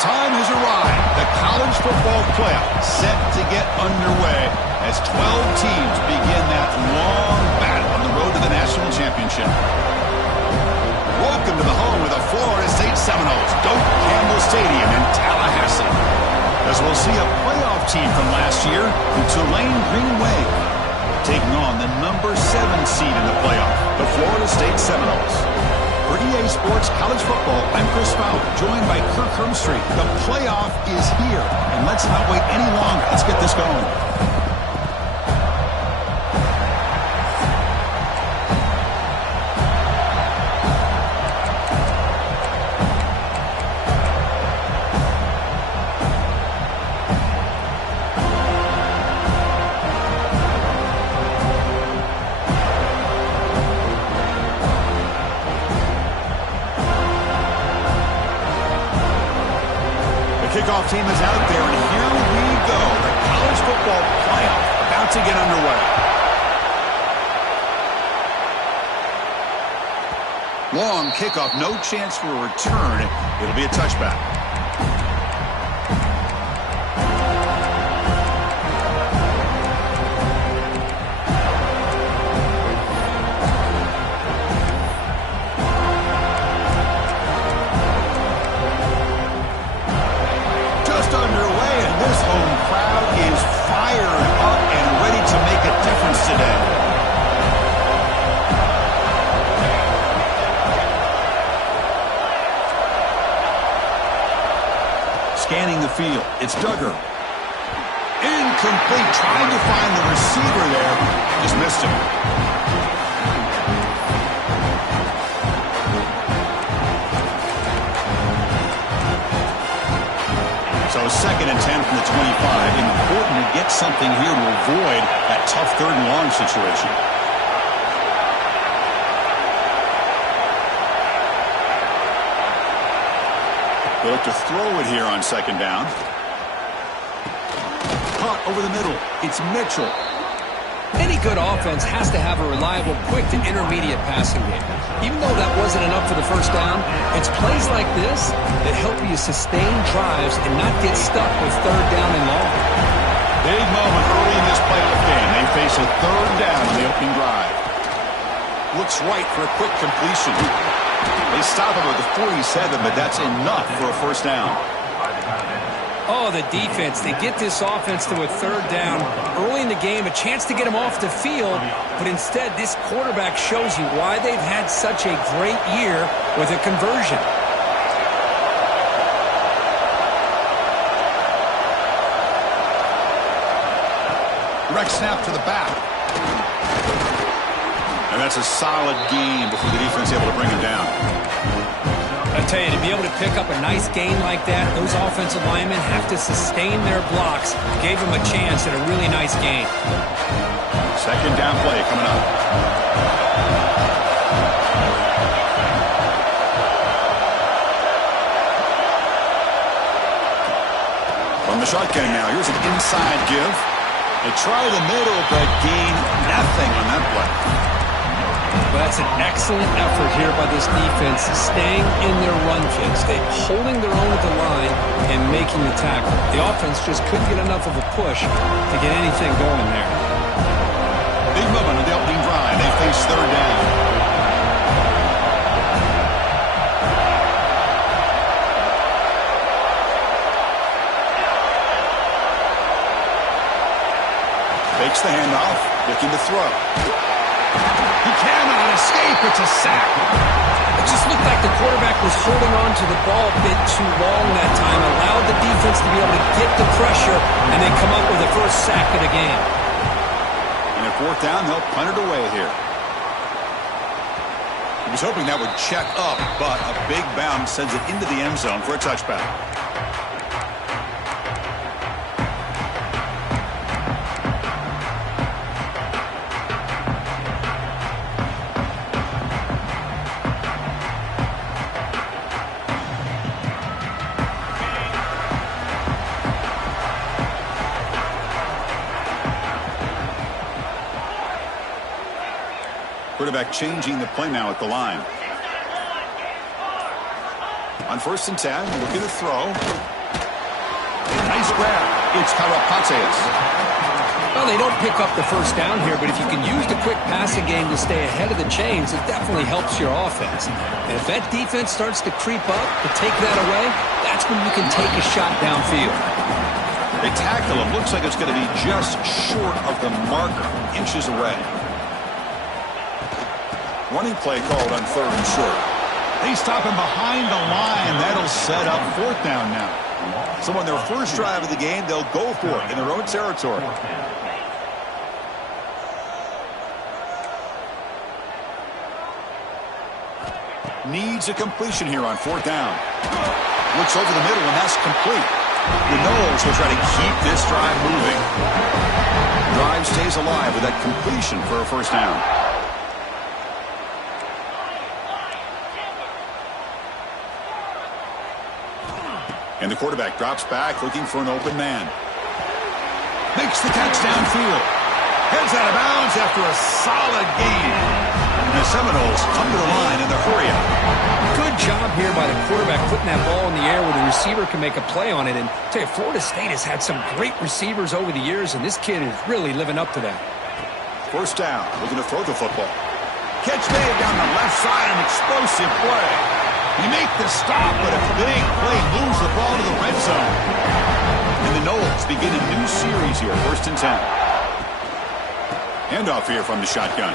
time has arrived. The college football playoff set to get underway as 12 teams begin that long battle on the road to the national championship. Welcome to the home of the Florida State Seminoles, Doak Campbell Stadium in Tallahassee. As we'll see a playoff team from last year, the Tulane Green Wave, taking on the number 7 seed in the playoff, the Florida State Seminoles. For EA Sports College Football, I'm Chris Fowler, joined by Kirk Hermstreet. The playoff is here, and let's not wait any longer. Let's get this going. Kickoff team is out there, and here we go. The college football playoff about to get underway. Long kickoff, no chance for a return. It'll be a touchback. Scanning the field, it's Duggar. Incomplete, trying to find the receiver there, just missed him. So 2nd and 10 from the 25. Important to get something here to avoid that tough 3rd and long situation. They look to throw it here on 2nd down. Caught over the middle. It's Mitchell. Any good offense has to have a reliable, quick to intermediate passing game. Even though that wasn't enough for the 1st down, it's plays like this that help you sustain drives and not get stuck with 3rd down and long. Big moment early in this playoff game. They face a 3rd down in the opening drive. Looks right for a quick completion. They stop him at the 47, but that's enough for a 1st down. Oh, the defense. They get this offense to a 3rd down early in the game, a chance to get him off the field, but instead this quarterback shows you why they've had such a great year with a conversion. Direct snap to the back. And that's a solid gain before the defense is able to bring him down. I tell you, to be able to pick up a nice gain like that, those offensive linemen have to sustain their blocks. Gave him a chance at a really nice gain. 2nd down play coming up. From the shotgun now, here's an inside give. They try the middle, but gain nothing on that play. Well, that's an excellent effort here by this defense, staying in their run fits. They're holding their own at the line and making the tackle. The offense just couldn't get enough of a push to get anything going there. Big moment on the opening drive. They face 3rd down. Fakes the handoff, looking to throw. He cannot escape. It's a sack. It just looked like the quarterback was holding on to the ball a bit too long that time, allowed the defense to be able to get the pressure, and then come up with the 1st sack of the game. And if 4th down, they'll punt it away here. He was hoping that would check up, but a big bounce sends it into the end zone for a touchback. Quarterback changing the play now at the line. On 1st and 10, looking to throw. Nice grab. It's Karapates. Well, they don't pick up the first down here, but if you can use the quick passing game to stay ahead of the chains, it definitely helps your offense. And if that defense starts to creep up to take that away, that's when you can take a shot downfield. They tackle him. Looks like it's going to be just short of the marker, inches away. Running play called on 3rd and short. They stop him behind the line. That'll set up 4th down now. So on their first drive of the game, they'll go for it in their own territory. Needs a completion here on 4th down. Looks over the middle, and that's complete. The Knowles will try to keep this drive moving. Drive stays alive with that completion for a 1st down. And the quarterback drops back, looking for an open man. Makes the catch downfield. Heads out of bounds after a solid gain. And the Seminoles come to the line in the hurry-up. Good job here by the quarterback putting that ball in the air where the receiver can make a play on it. And I tell you, Florida State has had some great receivers over the years, and this kid is really living up to that. 1st down, looking to throw the football. Catch made down the left side, an explosive play. You make the stop, but a big play moves the ball to the red zone. And the Knowles begin a new series here, 1st and 10. Handoff here from the shotgun.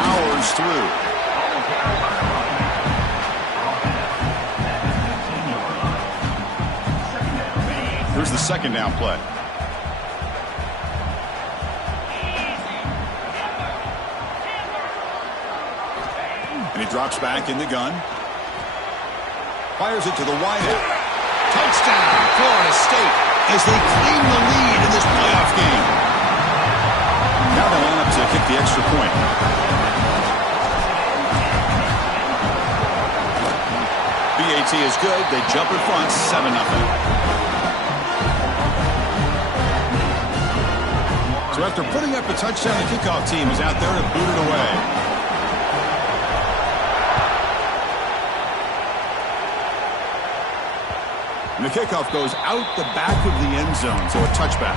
Powers through. Here's the 2nd down play. And he drops back in the gun. Fires it to the wideout. Touchdown, Florida State, as they claim the lead in this playoff game. Now they line up to kick the extra point. BAT is good. They jump in front, 7-0. So after putting up a touchdown, the kickoff team is out there to boot it away. And the kickoff goes out the back of the end zone, so a touchback.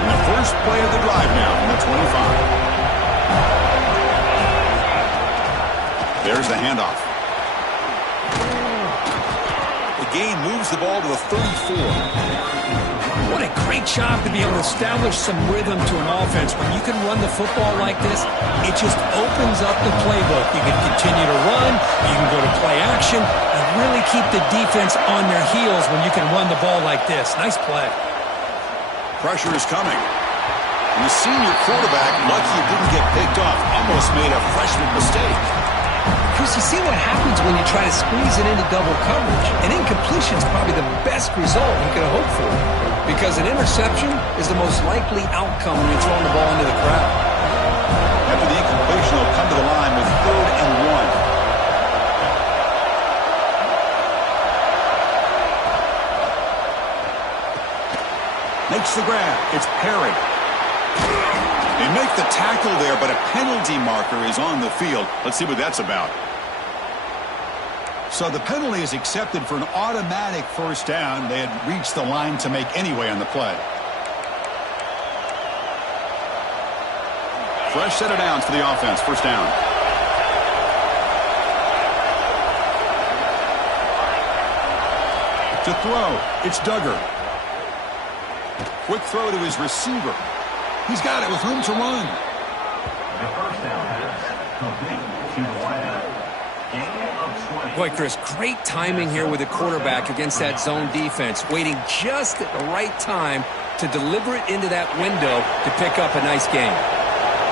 And the first play of the drive now from the 25. There's the handoff. The gain moves the ball to the 34. What a great job to be able to establish some rhythm to an offense. When you can run the football like this, it just opens up the playbook. You can continue to run, you can go to play action, and really keep the defense on their heels when you can run the ball like this. Nice play. Pressure is coming. And the senior quarterback, lucky it didn't get picked off, almost made a freshman mistake. Chris, you see what happens when you try to squeeze it into double coverage. An incompletion is probably the best result you could hope for, because an interception is the most likely outcome when you're throwing the ball into the crowd. After the incompletion, they'll come to the line with 3rd and 1. Makes the grab. It's Perry. They make the tackle there, but a penalty marker is on the field. Let's see what that's about. So the penalty is accepted for an automatic 1st down. They had reached the line to make anyway on the play. Fresh set of downs for the offense. 1st down. To throw, it's Duggar. Quick throw to his receiver. He's got it with room to run. The 1st down pass complete to the wideout. Gain of 20. Boy, Chris, great timing here with the quarterback against that zone defense, waiting just at the right time to deliver it into that window to pick up a nice gain.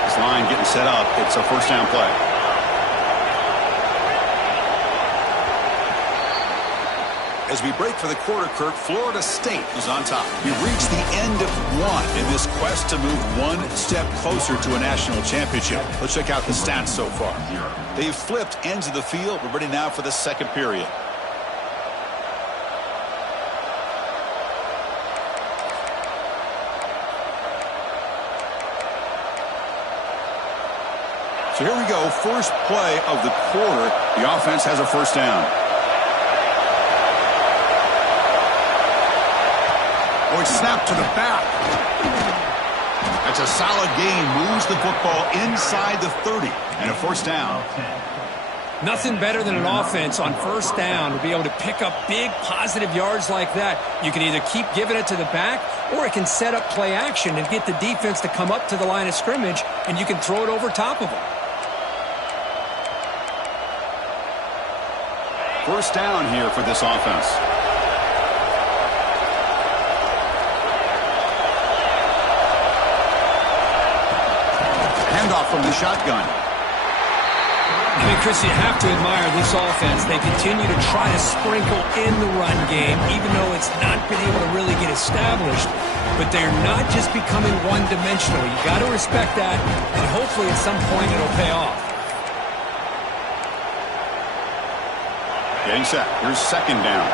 This line getting set up. It's a 1st down play. As we break for the quarter, Kirk, Florida State is on top. We've reached the end of one in this quest to move one step closer to a national championship. Let's check out the stats so far. They've flipped ends of the field. We're ready now for the 2nd period. So here we go, first play of the quarter. The offense has a first down. Oh, it's snapped to the back. That's a solid gain. Moves the football inside the 30. And a first down. Nothing better than an offense on first down to be able to pick up big positive yards like that. You can either keep giving it to the back, or it can set up play action and get the defense to come up to the line of scrimmage, and you can throw it over top of them. First down here for this offense. Handoff from the shotgun. I mean, Chris, you have to admire this offense. They continue to try to sprinkle in the run game, even though it's not been able to really get established. But they're not just becoming one-dimensional. You got to respect that, and hopefully at some point it'll pay off. Getting set. Here's second down.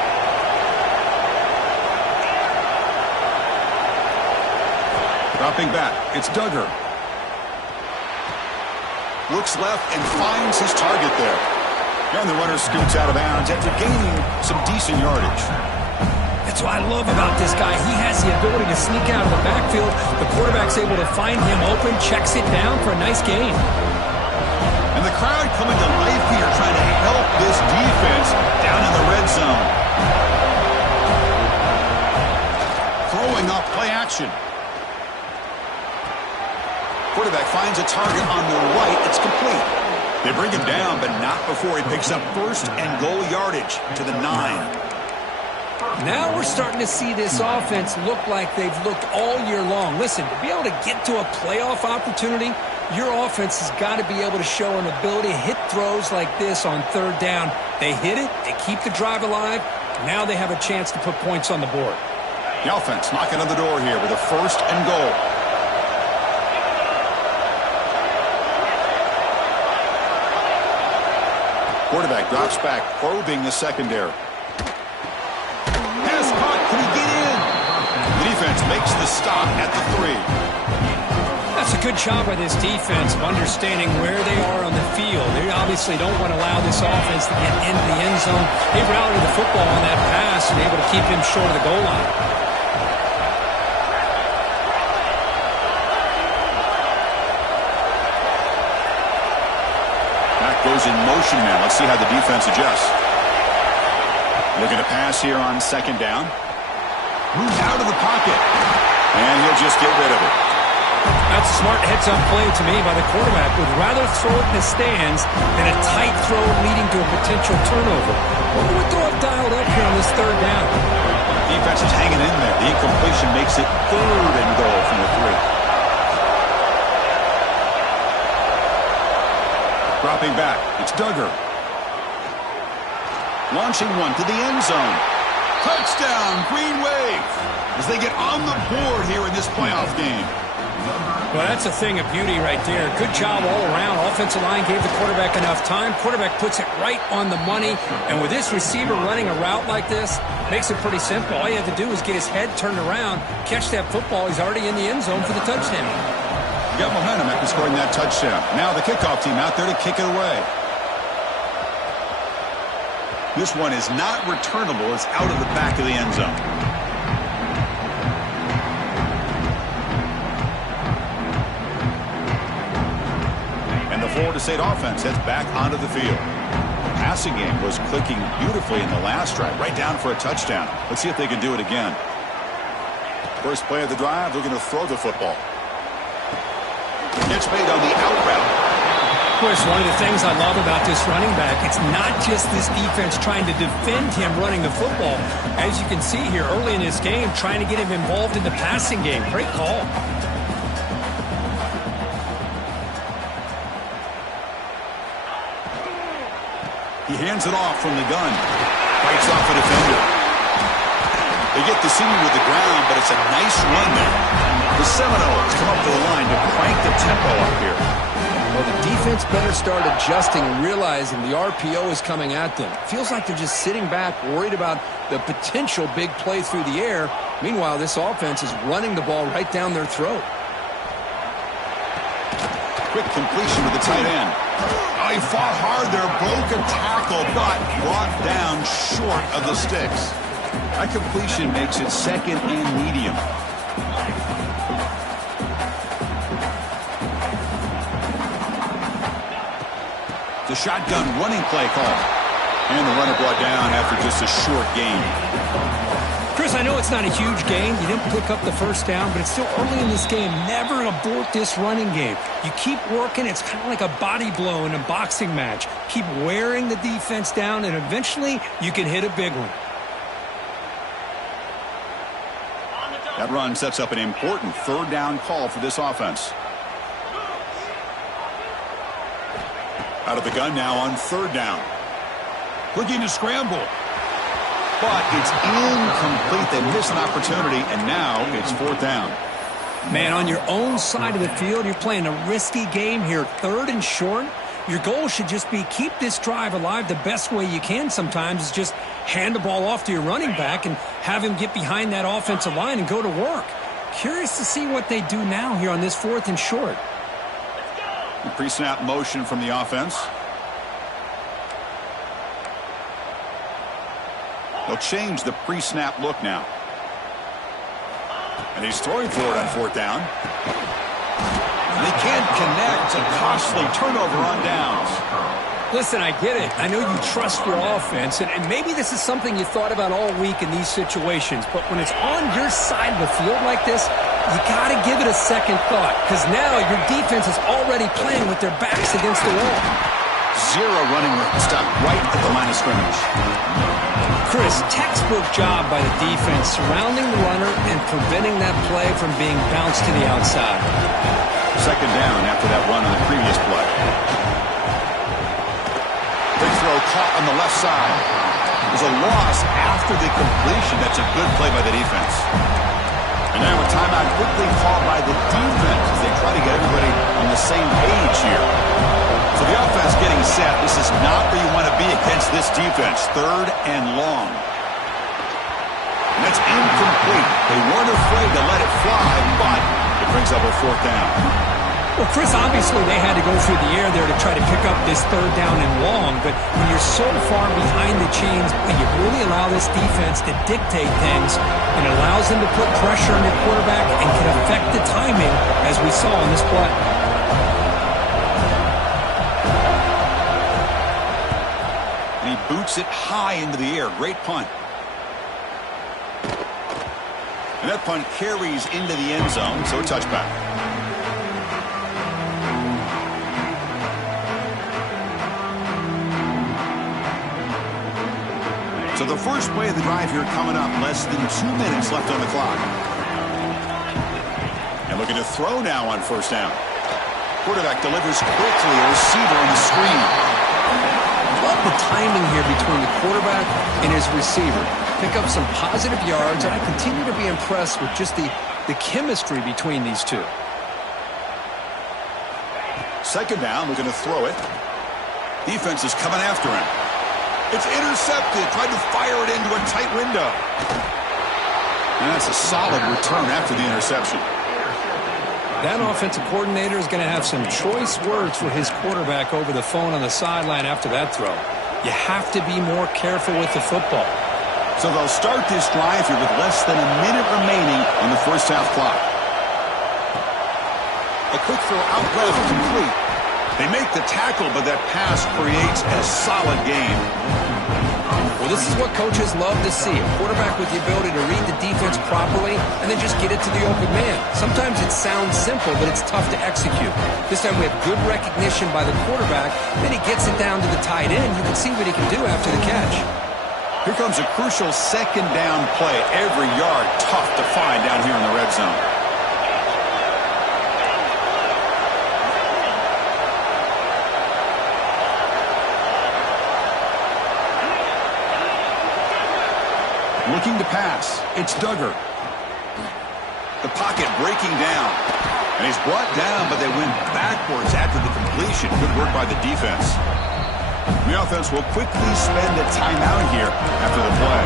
Dropping back. It's Duggar. Looks left and finds his target there. And the runner scoots out of bounds after gaining some decent yardage. That's what I love about this guy. He has the ability to sneak out of the backfield. The quarterback's able to find him open, checks it down for a nice gain. And the crowd coming to life here, trying to help this defense down in the red zone. Throwing up play action. Quarterback finds a target on the right. It's complete. They bring him down, but not before he picks up first and goal yardage to the 9. Now we're starting to see this offense look like they've looked all year long. Listen, to be able to get to a playoff opportunity, your offense has got to be able to show an ability to hit throws like this on third down. They hit it, they keep the drive alive. Now they have a chance to put points on the board. The offense knocking on the door here with a first and goal. Quarterback drops back, probing the secondary. Pass caught. Can he get in? The defense makes the stop at the 3. That's a good job by this defense of understanding where they are on the field. They obviously don't want to allow this offense to get into the end zone. They routed the football on that pass and able to keep him short of the goal line. Goes in motion now. Let's see how the defense adjusts. Looking to pass here on second down. Moves out of the pocket. And he'll just get rid of it. That's a smart heads-up play to me by the quarterback. Would rather throw it in the stands than a tight throw leading to a potential turnover. Wonder what they'll have dialed up here on this third down. Defense is hanging in there. The incompletion makes it third and goal from the 3. Dropping back, it's Duggar. Launching one to the end zone. Touchdown, Green Wave, as they get on the board here in this playoff game. Well, that's a thing of beauty right there. Good job all around. Offensive line gave the quarterback enough time. Quarterback puts it right on the money. And with this receiver running a route like this, makes it pretty simple. All you have to do is get his head turned around, catch that football. He's already in the end zone for the touchdown. Got momentum after scoring that touchdown. Now the kickoff team out there to kick it away. This one is not returnable. It's out of the back of the end zone. And the Florida State offense heads back onto the field. The passing game was clicking beautifully in the last drive, right down for a touchdown. Let's see if they can do it again. First play of the drive, they're going to throw the football. It's made on the out route. Chris, one of the things I love about this running back, it's not just this defense trying to defend him running the football. As you can see here early in this game, trying to get him involved in the passing game. Great call. He hands it off from the gun. Fights off a defender. They get the senior with the ground, but it's a nice run there. The Seminoles come up to the line to crank the tempo up here. Well, the defense better start adjusting and realizing the RPO is coming at them. Feels like they're just sitting back, worried about the potential big play through the air. Meanwhile, this offense is running the ball right down their throat. quick completion to the tight end. Oh, he fought hard there, broke a tackle, but brought down short of the sticks. That completion makes it second and medium. The shotgun running play call. And the runner brought down after just a short gain. Chris, I know it's not a huge gain. You didn't pick up the first down, but it's still early in this game. Never abort this running game. You keep working. It's kind of like a body blow in a boxing match. Keep wearing the defense down, and eventually you can hit a big one. That run sets up an important third down call for this offense. Out of the gun now on third down. Looking to scramble. But it's incomplete. They miss an opportunity, and now it's fourth down. Man, on your own side of the field, you're playing a risky game here. Third and short. Your goal should just be keep this drive alive the best way you can sometimes is just hand the ball off to your running back and have him get behind that offensive line and go to work. Curious to see what they do now here on this fourth and short. The pre-snap motion from the offense. They'll change the pre-snap look now. And he's throwing for it on fourth down. And they can't connect. A costly turnover on downs. Listen, I get it. I know you trust your offense, and maybe this is something you thought about all week in these situations, but when it's on your side of the field like this, you got to give it a second thought, because now your defense is already playing with their backs against the wall. Zero running room. Stop right at the line of scrimmage. Chris, textbook job by the defense surrounding the runner and preventing that play from being bounced to the outside. Second down after that run on the previous play. Big throw caught on the left side. There's a loss after the completion. That's a good play by the defense. And now a timeout quickly called by the defense as they try to get everybody on the same page here. So the offense getting set. This is not where you want to be against this defense. Third and long. And that's incomplete. They weren't afraid to let it fly, but it brings up a fourth down. Well, Chris, obviously they had to go through the air there to try to pick up this third down and long, but when you're so far behind the chains, you really allow this defense to dictate things, and it allows them to put pressure on your quarterback and can affect the timing, as we saw in this play. And he boots it high into the air. Great punt. And that punt carries into the end zone, so a touchback. So the first play of the drive here coming up, less than 2 minutes left on the clock. And looking to throw now on first down. Quarterback delivers quickly, a receiver on the screen. Love the timing here between the quarterback and his receiver. Pick up some positive yards, and I continue to be impressed with just the chemistry between these two. Second down, looking to throw it. Defense is coming after him. It's intercepted. Tried to fire it into a tight window. And that's a solid return after the interception. That offensive coordinator is going to have some choice words for his quarterback over the phone on the sideline after that throw. You have to be more careful with the football. So they'll start this drive here with less than a minute remaining on the first half clock. A quick throw out left, complete. They make the tackle, but that pass creates a solid gain. Well, this is what coaches love to see. A quarterback with the ability to read the defense properly and then just get it to the open man. Sometimes it sounds simple, but it's tough to execute. This time we have good recognition by the quarterback. Then he gets it down to the tight end. You can see what he can do after the catch. Here comes a crucial second down play. Every yard tough to find down here in the red zone. Looking to pass. It's Duggar. The pocket breaking down. And he's brought down, but they went backwards after the completion. Good work by the defense. The offense will quickly spend a timeout here after the play.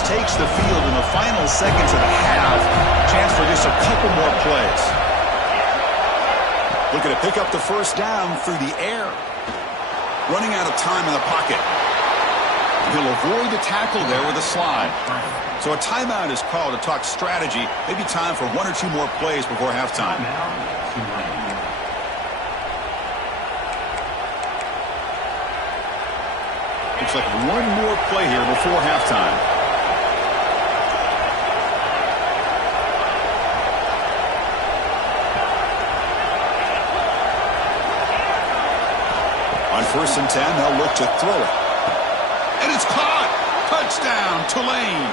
offense takes the field in the final seconds of the half. Chance for just a couple more plays. Looking to pick up the first down through the air. Running out of time in the pocket. He'll avoid the tackle there with a slide. So a timeout is called to talk strategy. Maybe time for one or two more plays before halftime. Looks like one more play here before halftime. On 1st and 10, they'll look to throw it. And it's caught! Touchdown, Tulane!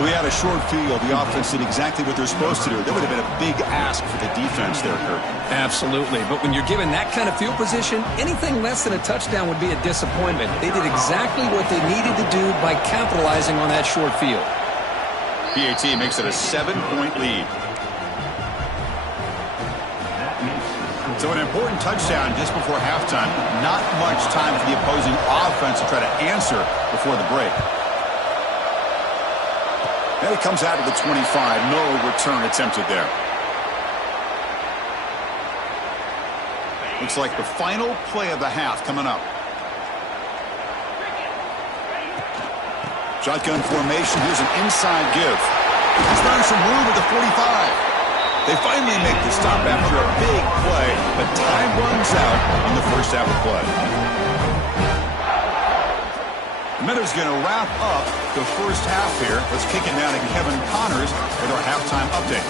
We had a short field. The offense did exactly what they're supposed to do. That would have been a big ask for the defense there, Kurt. Absolutely. But when you're given that kind of field position, anything less than a touchdown would be a disappointment. They did exactly what they needed to do by capitalizing on that short field. PAT makes it a 7-point lead. So an important touchdown just before halftime. Not much time for the opposing offense to try to answer before the break. And it comes out of the 25. No return attempted there. Looks like the final play of the half coming up. Shotgun formation. Here's an inside give. He's found some room at the 45. They finally make the stop after a big play, but time runs out on the first half of play. Miller's going to wrap up the first half here. Let's kick it down to Kevin Connors with our halftime update.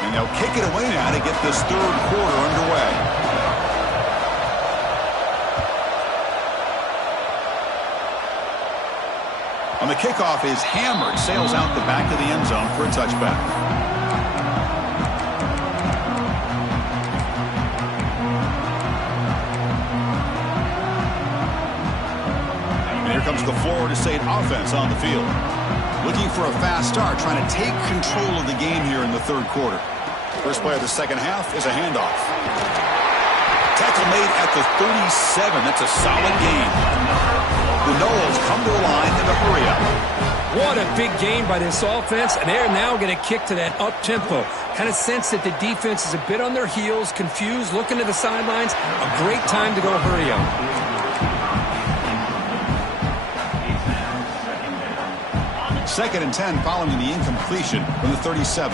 And they'll kick it away now to get this third quarter underway. On the kickoff is hammered, sails out the back of the end zone for a touchback. Comes the Florida State offense on the field. Looking for a fast start, trying to take control of the game here in the third quarter. First play of the second half is a handoff. Tackle made at the 37. That's a solid gain. The Noles come to the line in a hurry up. What a big gain by this offense, and they're now going to kick to that up-tempo. Kind of sense that the defense is a bit on their heels, confused, looking to the sidelines. A great time to go hurry up. 2nd and 10 following the incompletion from the 37.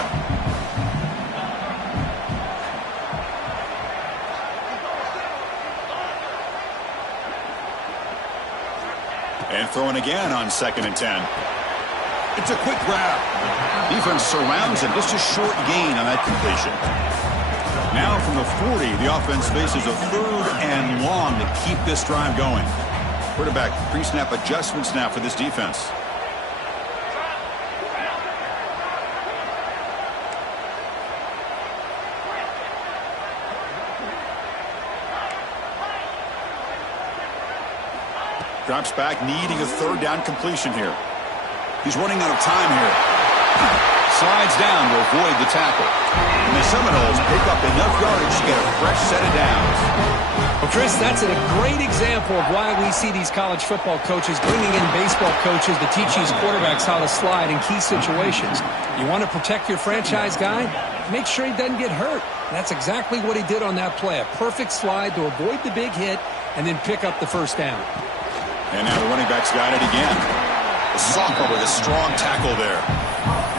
And throwing again on 2nd and 10. It's a quick grab. Defense surrounds him. Just a short gain on that completion. Now from the 40, the offense faces a 3rd and long to keep this drive going. Quarterback pre-snap adjustments now for this defense. Drops back, needing a 3rd down completion here. He's running out of time here. Slides down to avoid the tackle. And the Seminoles pick up enough yardage to get a fresh set of downs. Well, Chris, that's a great example of why we see these college football coaches bringing in baseball coaches to teach these quarterbacks how to slide in key situations. You want to protect your franchise guy? Make sure he doesn't get hurt. That's exactly what he did on that play. A perfect slide to avoid the big hit and then pick up the first down. And now the running back's got it again. The sophomore with a strong tackle there.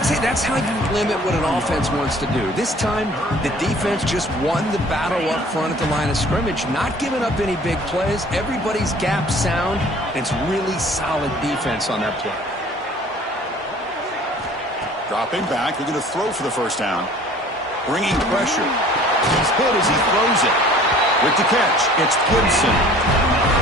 See, that's how you limit what an offense wants to do. This time, the defense just won the battle up front at the line of scrimmage, not giving up any big plays. Everybody's gap sound. It's really solid defense on that play. Dropping back, they're going to throw for the first down. Bringing pressure. He's hit as he throws it. With the catch, it's Gibson.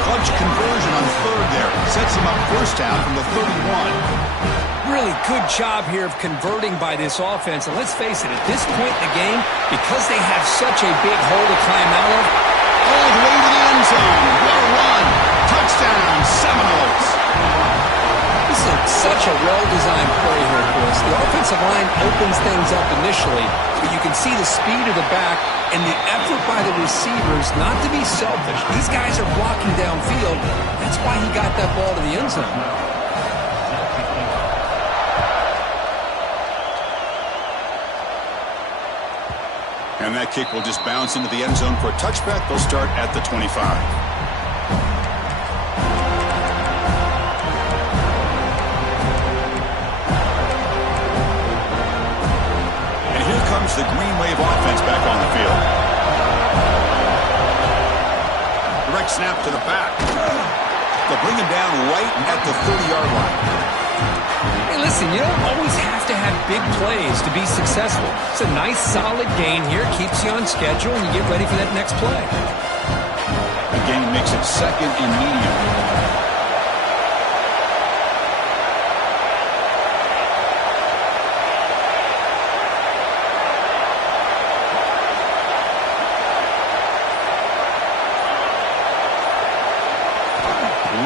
Clutch conversion on 3rd there. Sets him up first down from the 31. Really good job here of converting by this offense. And let's face it, at this point in the game, because they have such a big hole to climb out of, all the way to the end zone. What a run. Touchdown, Seminoles. This is such a well-designed play here, Chris. The offensive offensive line opens things up initially, but you can see the speed of the back and the effort by the receivers not to be selfish. These guys are blocking downfield. That's why he got that ball to the end zone. And that kick will just bounce into the end zone for a touchback. They'll start at the 25. And here comes the Green Wave offense back on the field. Direct snap to the back. They'll bring him down right at the 30-yard line. Hey, listen, you don't always have to have big plays to be successful. It's a nice, solid gain here. Keeps you on schedule, and you get ready for that next play. The gain makes it second and medium.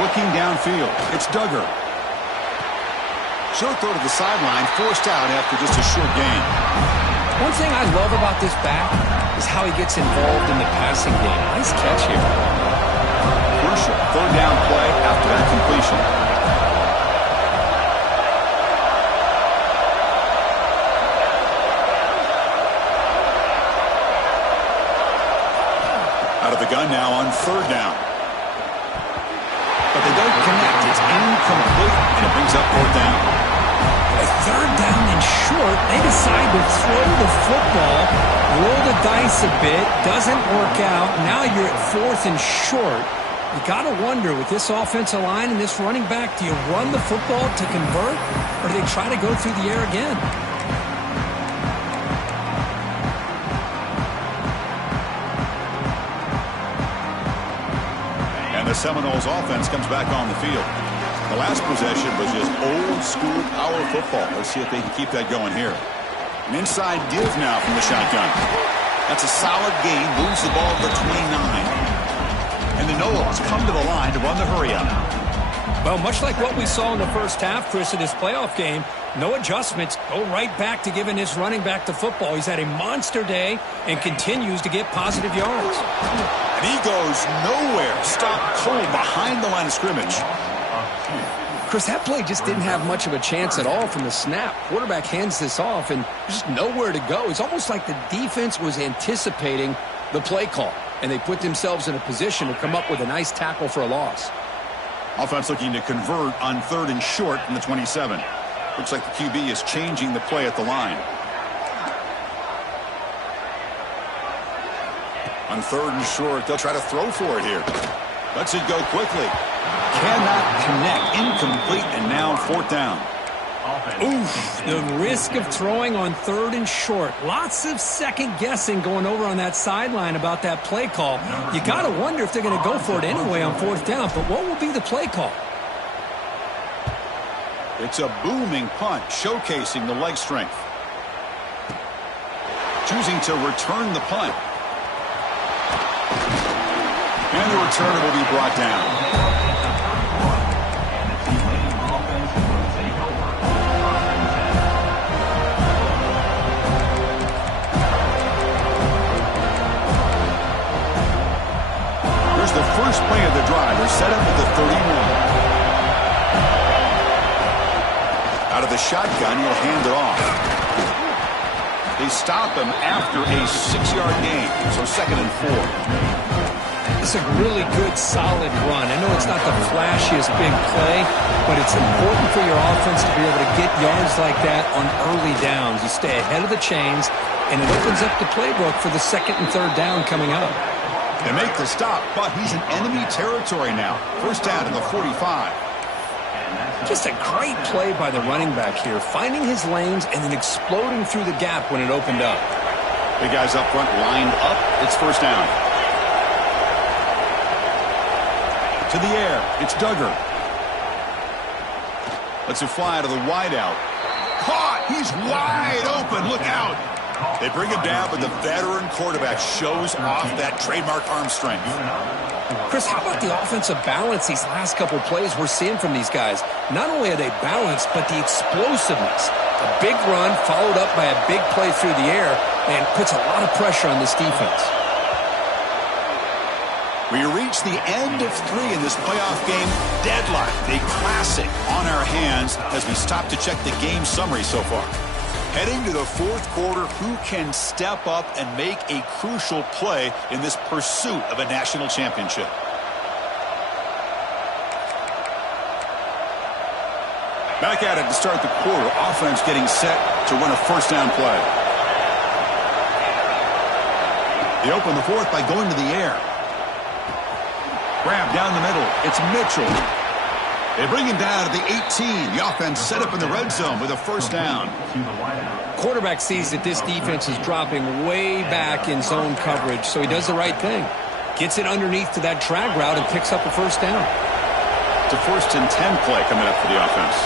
Looking downfield, it's Duggar. Short throw to the sideline, forced out after just a short gain. One thing I love about this back is how he gets involved in the passing game. Nice catch here. Crucial third down play after that completion. Out of the gun now on third down. But they don't connect. It's incomplete, and it brings up fourth down. A third down and short, they decide to throw the football, roll the dice a bit, doesn't work out. Now you're at fourth and short. You got to wonder, with this offensive line and this running back, do you run the football to convert, or do they try to go through the air again? And the Seminoles offense comes back on the field. The last possession was just old-school power football. Let's see if they can keep that going here. An inside div now from the shotgun. That's a solid gain. Moves the ball to the 29. And the Noles come to the line to run the hurry-up. Well, much like what we saw in the first half, Chris, in this playoff game, no adjustments. Go right back to giving his running back the football. He's had a monster day and continues to get positive yards. And he goes nowhere. Stopped cold behind the line of scrimmage. Chris, that play just didn't have much of a chance at all from the snap. Quarterback hands this off, and there's just nowhere to go. It's almost like the defense was anticipating the play call, and they put themselves in a position to come up with a nice tackle for a loss. Offense looking to convert on third and short from the 27. Looks like the QB is changing the play at the line. On third and short, they'll try to throw for it here. Lets it go quickly. Cannot connect. Incomplete, and now fourth down. Oof, the risk of throwing on third and short. Lots of second guessing going over on that sideline about that play call. You got to wonder if they're going to go for it anyway on fourth down, but what will be the play call? It's a booming punt, showcasing the leg strength. Choosing to return the punt. And the returner will be brought down. Here's the first play of the drive. They're set up at the 31. Out of the shotgun, he'll hand it off. They stop him after a 6-yard gain, so second and 4. It's a really good, solid run. I know it's not the flashiest big play, but it's important for your offense to be able to get yards like that on early downs. You stay ahead of the chains, and it opens up the playbook for the second and third down coming up. They make the stop, but he's in enemy territory now. First down to the 45. Just a great play by the running back here, finding his lanes and then exploding through the gap when it opened up. Big guys up front lined up. It's first down. To the air, it's Duggar. Lets it fly to the wideout. Caught! He's wide open. Look out! They bring him down, but the veteran quarterback shows off that trademark arm strength. Chris, how about the offensive balance these last couple plays we're seeing from these guys? Not only are they balanced, but the explosiveness. A big run followed up by a big play through the air and puts a lot of pressure on this defense. We reach the end of 3 in this playoff game. Deadline, a classic on our hands as we stop to check the game summary so far. Heading to the fourth quarter, who can step up and make a crucial play in this pursuit of a national championship? Back at it to start the quarter. Offense getting set to run a first down play. They open the fourth by going to the air. Grab down the middle. It's Mitchell. They bring him down to the 18. The offense set up in the red zone with a first down. Quarterback sees that this defense is dropping way back in zone coverage, so he does the right thing. Gets it underneath to that drag route and picks up a first down. It's a 1st and 10 play coming up for the offense.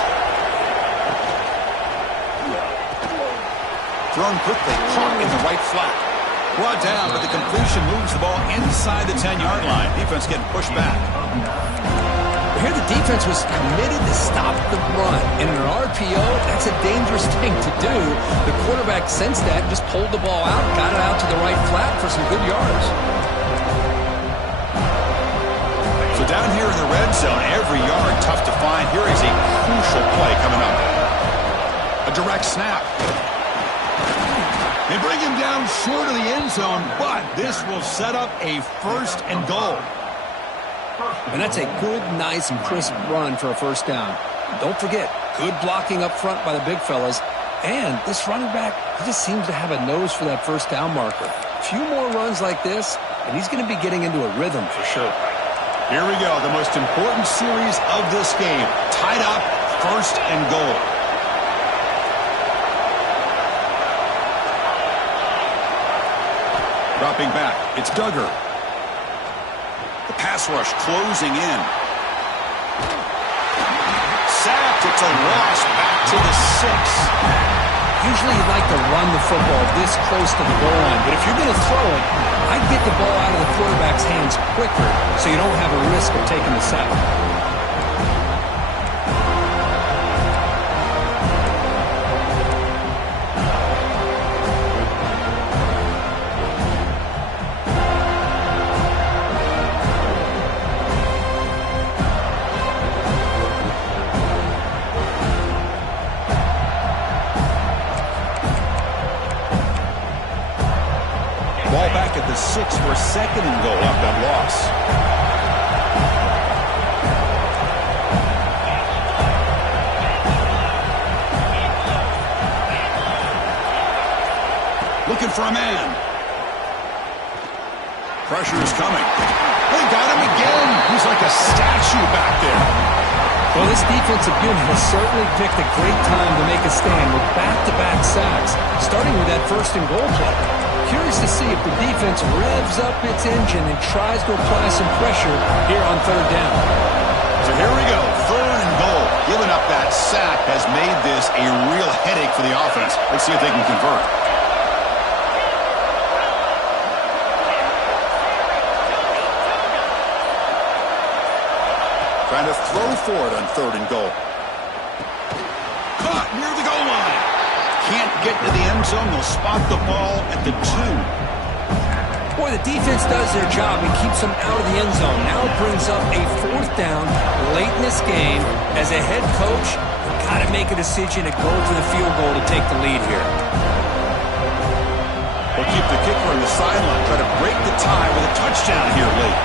Thrown quickly, caught in the right flat. Brought down, but the completion moves the ball inside the 10-yard line. Defense getting pushed back. Here the defense was committed to stop the run. In an RPO, that's a dangerous thing to do. The quarterback sensed that and just pulled the ball out, got it out to the right flat for some good yards. So down here in the red zone, every yard tough to find. Here is a crucial play coming up. A direct snap. They bring him down short of the end zone, but this will set up a 1st and goal. And that's a good, nice, and crisp run for a first down. Don't forget, good blocking up front by the big fellas. And this running back, he just seems to have a nose for that first down marker. A few more runs like this, and he's going to be getting into a rhythm for sure. Here we go, the most important series of this game. Tied up, 1st and goal. Dropping back, it's Duggar. The pass rush closing in. Sacked, it's a loss back to the 6. Usually you'd like to run the football this close to the goal line, but if you're going to throw it, I'd get the ball out of the quarterback's hands quicker so you don't have a risk of taking the sack. Ball back at the 6 for 2nd and goal off that loss. Looking for a man. Pressure is coming. They got him again. He's like a statue back there. Well, this defensive unit has certainly picked a great time to make a stand with back-to-back sacks, starting with that 1st and goal play. Curious to see if the defense revs up its engine and tries to apply some pressure here on 3rd down. So here we go, 3rd and goal. Giving up that sack has made this a real headache for the offense. Let's see if they can convert. Trying to throw for it on 3rd and goal. Caught near the goal line. Can't get to the end zone. They'll spot the ball at the 2. Boy, the defense does their job and keeps them out of the end zone. Now it brings up a 4th down late in this game. As a head coach, you've got to make a decision to go for the field goal to take the lead here. We'll keep the kicker on the sideline. Try to break the tie with a touchdown here late.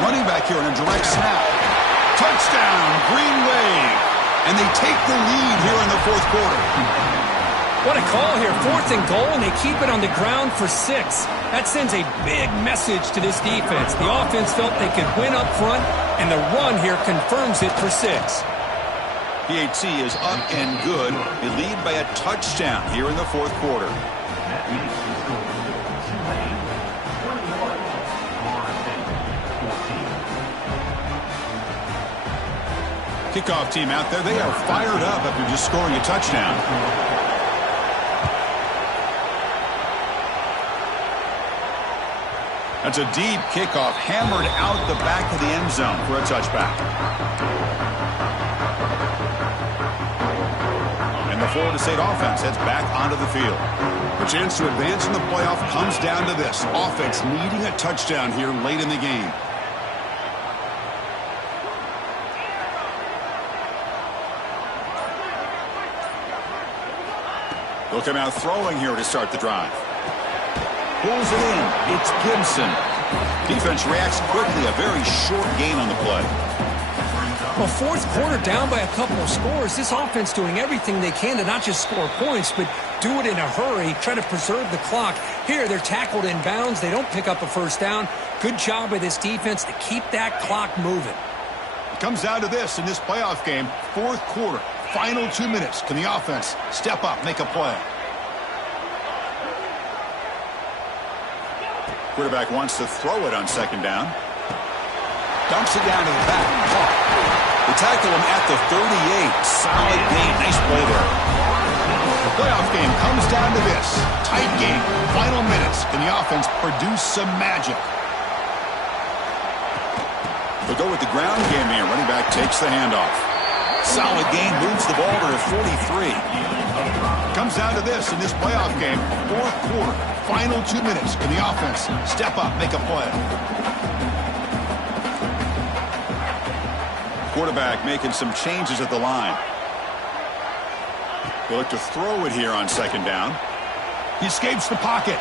Running back here on a direct snap. Touchdown, Green Wave. And they take the lead here in the 4th quarter. What a call here. 4th and goal, and they keep it on the ground for 6. That sends a big message to this defense. The offense felt they could win up front, and the run here confirms it for 6. PAT is up and good. They lead by a touchdown here in the 4th quarter. Kickoff team out there. They are fired up after just scoring a touchdown. That's a deep kickoff, hammered out the back of the end zone for a touchback. And the Florida State offense heads back onto the field. The chance to advance in the playoff comes down to this. Offense needing a touchdown here late in the game. They'll come out throwing here to start the drive. Pulls it in. It's Gibson. Defense reacts quickly. A very short gain on the play. Well, fourth quarter down by a couple of scores. This offense doing everything they can to not just score points, but do it in a hurry, try to preserve the clock. Here, they're tackled in bounds. They don't pick up a first down. Good job by this defense to keep that clock moving. It comes down to this in this playoff game. Fourth quarter, final 2 minutes. Can the offense step up, make a play? Quarterback wants to throw it on second down. Dumps it down to the back. They tackle him at the 38. Solid gain. Nice play there. The playoff game comes down to this. Tight game. Final minutes. Can the offense produce some magic? They'll go with the ground game here. Running back takes the handoff. Solid gain. Moves the ball to the 43. Comes down to this in this playoff game. Fourth quarter. Final 2 minutes. Can the offense step up, make a play? Quarterback making some changes at the line. They look to throw it here on second down. He escapes the pocket.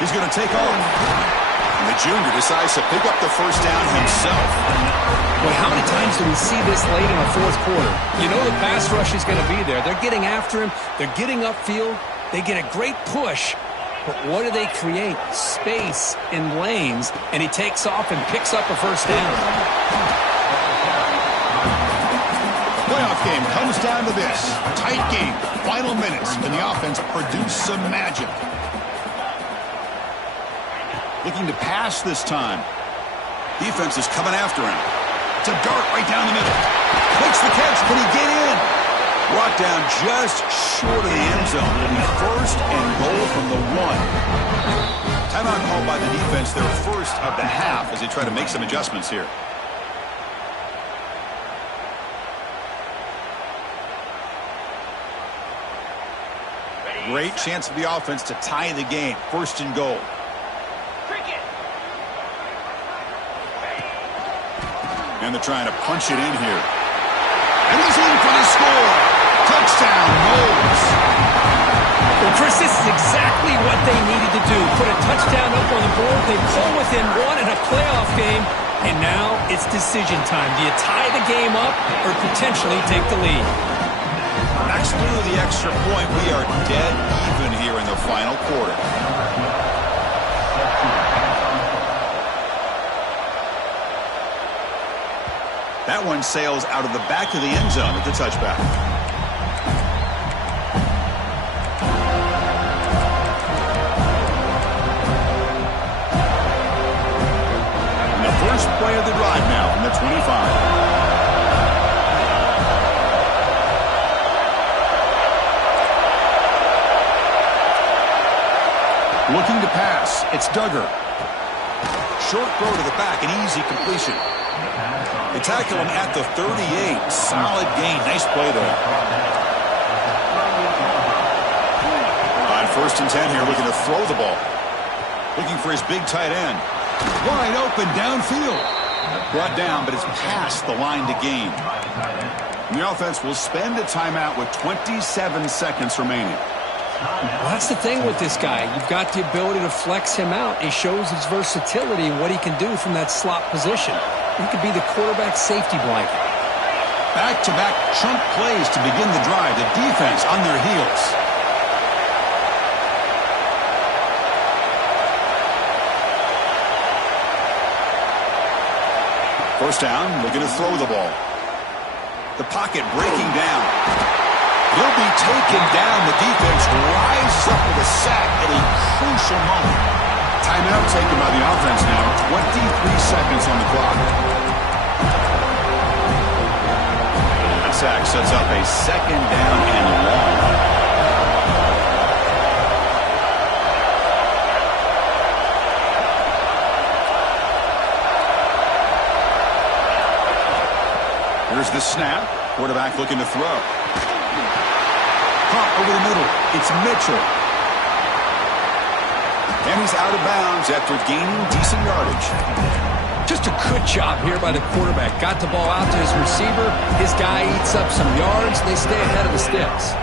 He's going to take off. And the junior decides to pick up the first down himself. Boy, how many times do we see this late in the fourth quarter? You know the pass rush is going to be there. They're getting after him. They're getting upfield. They get a great push. But what do they create? Space in lanes. And he takes off and picks up a first down. Playoff game comes down to this. Tight game. Final minutes. Can the offense produce some magic? Looking to pass this time. Defense is coming after him. It's a dart right down the middle. Makes the catch. Can he get in? Brought down just short of the end zone. It'll be first and goal from the 1. Timeout called by the defense, their first of the half, as they try to make some adjustments here. Great chance for the offense to tie the game. First and goal. And they're trying to punch it in here. And he's in for the score. Touchdown, Knowles. Well, Chris, this is exactly what they needed to do. Put a touchdown up on the board. They pull within one in a playoff game. And now it's decision time. Do you tie the game up or potentially take the lead? Backs through the extra point. We are dead even here in the final quarter. That one sails out of the back of the end zone at the touchback. And the first play of the drive now from the 25. Looking to pass. It's Duggar. Short throw to the back, an easy completion. They tackle him at the 38. Solid gain. Nice play there. On first and 10 here, looking to throw the ball. Looking for his big tight end. Wide open downfield. Brought down, but it's past the line to gain. And the offense will spend a timeout with 27 seconds remaining. Well, that's the thing with this guy. You've got the ability to flex him out. He shows his versatility and what he can do from that slot position. He could be the quarterback safety blanket. Back-to-back chunk plays to begin the drive. The defense on their heels. First down, looking to throw the ball. The pocket breaking down. He'll be taken down. The defense rises up with a sack at a crucial moment. Timeout taken by the offense now. 23 seconds on the clock. That sack sets up a second down and long. snap. Quarterback looking to throw. Caught over the middle. It's Mitchell. And he's out of bounds after gaining decent yardage. Just a good job here by the quarterback. Got the ball out to his receiver. His guy eats up some yards. They stay ahead of the sticks.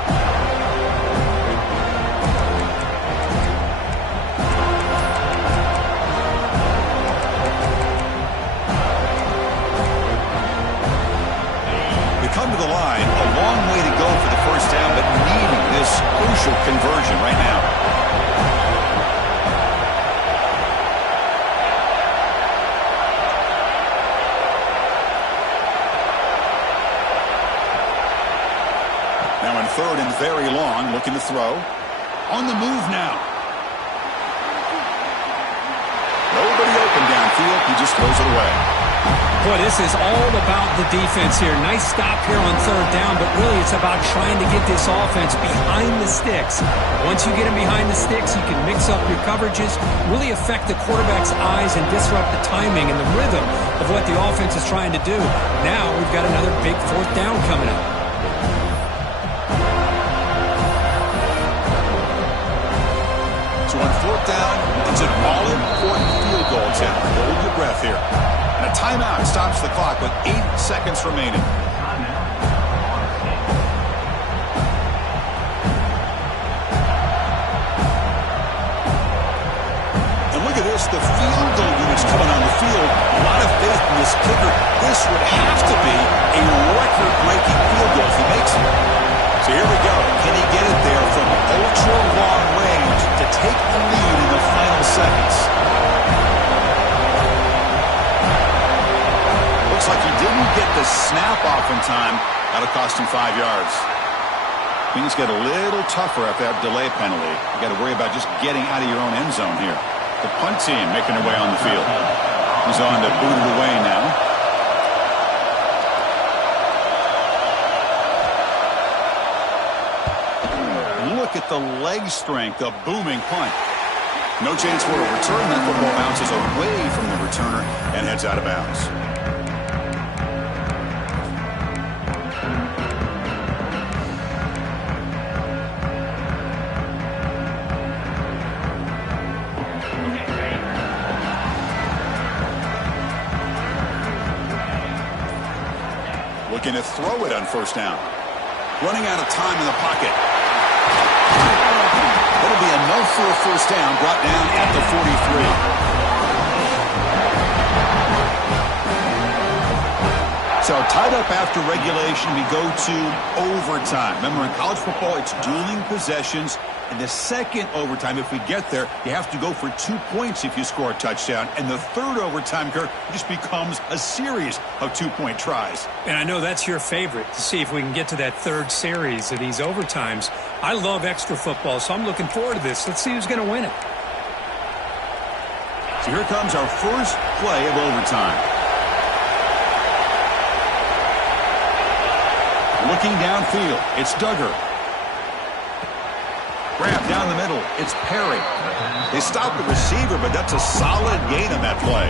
They come to the line. A long way to go for the first down, but needing this crucial conversion right now. Now in third and very long, looking to throw. On the move now. Nobody open downfield. He just throws it away. Boy, this is all about the defense here. Nice stop here on third down, but really it's about trying to get this offense behind the sticks. Once you get them behind the sticks, you can mix up your coverages, really affect the quarterback's eyes and disrupt the timing and the rhythm of what the offense is trying to do. Now we've got another big fourth down coming up. So on fourth down, it's an all-important field goal attempt. Hold your breath here. And a timeout stops the clock with 8 seconds remaining. And look at this, the field goal units coming on the field. A lot of faith in this kicker. This would have to be a record-breaking field goal if he makes it. So here we go. Can he get it there from ultra-long range to take the lead in the final seconds? Looks like he didn't get the snap off in time. That'll cost him 5 yards. Things get a little tougher after that delay penalty. You got to worry about just getting out of your own end zone here. The punt team making their way on the field. He's on to boot it away now. Look at the leg strength, a booming punt. No chance for a return. That football bounces away from the returner and heads out of bounds. Looking to throw it on first down. Running out of time in the pocket. That'll be enough for a first down, brought down at the 43. So tied up after regulation, we go to overtime. Remember, in college football, it's dueling possessions. In the second overtime, if we get there, you have to go for 2 points if you score a touchdown. And the third overtime, Kirk, just becomes a series of 2-point tries. And I know that's your favorite, to see if we can get to that third series of these overtimes. I love extra football, so I'm looking forward to this. Let's see who's going to win it. So here comes our first play of overtime. Looking downfield, it's Duggar. Grab down the middle, it's Perry. They stop the receiver, but that's a solid gain on that play.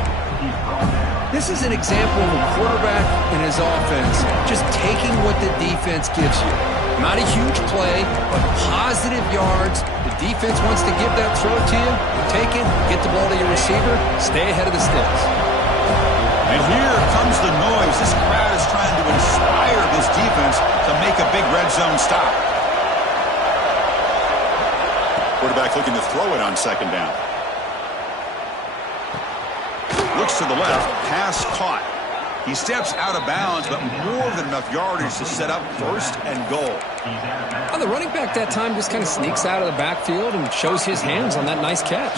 This is an example of a quarterback and his offense just taking what the defense gives you. Not a huge play, but positive yards. The defense wants to give that throw to you. You take it, get the ball to your receiver, stay ahead of the sticks. And here comes the noise. This crowd is trying to inspire this defense to make a big red zone stop. Quarterback looking to throw it on second down. Looks to the left, pass caught. He steps out of bounds, but more than enough yardage to set up first and goal. The running back that time just kind of sneaks out of the backfield and shows his hands on that nice catch.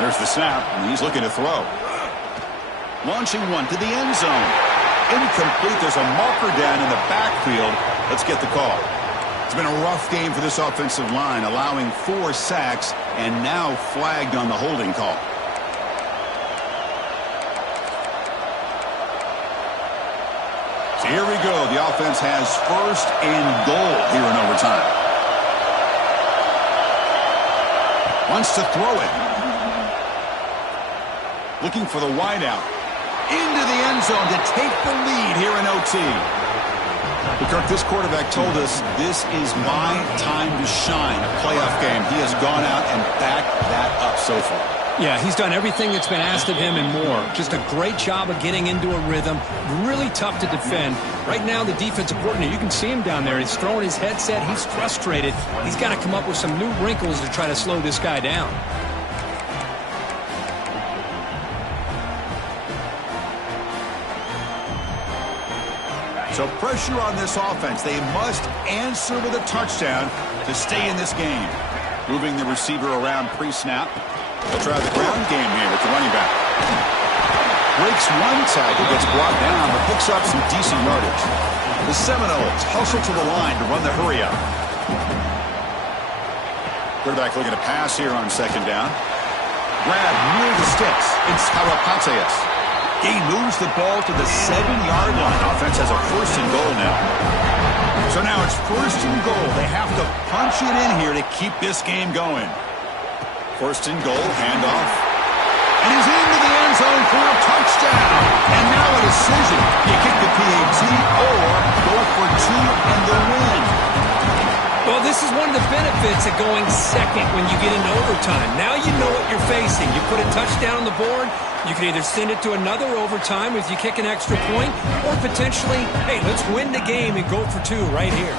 There's the snap, and he's looking to throw. Launching one to the end zone. Incomplete. There's a marker down in the backfield. Let's get the call. It's been a rough game for this offensive line, allowing 4 sacks and now flagged on the holding call. So here we go. The offense has 1st and goal here in overtime. Wants to throw it. Looking for the wideout. Into the end zone to take the lead here in OT. Kirk, this quarterback told us this is my time to shine, a playoff game. He has gone out and backed that up so far. Yeah, he's done everything that's been asked of him and more. Just a great job of getting into a rhythm. Really tough to defend. Right now, the defensive coordinator, you can see him down there. He's throwing his headset. He's frustrated. He's got to come up with some new wrinkles to try to slow this guy down. So pressure on this offense. They must answer with a touchdown to stay in this game. Moving the receiver around pre-snap. They'll try the ground game here with the running back. Breaks one tackle, gets brought down, but picks up some decent yardage. The Seminoles hustle to the line to run the hurry up. Quarterback looking to pass here on 2nd down. Grab near the sticks. It's Karapateas. He moves the ball to the 7-yard line. Offense has a 1st and goal now. So now it's 1st and goal. They have to punch it in here to keep this game going. 1st and goal, handoff. And he's into the end zone for a touchdown. And now a decision. You kick the PAT or go for 2 and the win. Well, this is one of the benefits of going second when you get into overtime. Now you know what you're facing. You put a touchdown on the board, you can either send it to another overtime if you kick an extra point, or potentially, hey, let's win the game and go for 2 right here.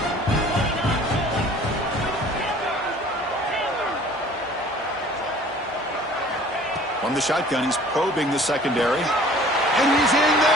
From the shotgun, he's probing the secondary. And he's in there!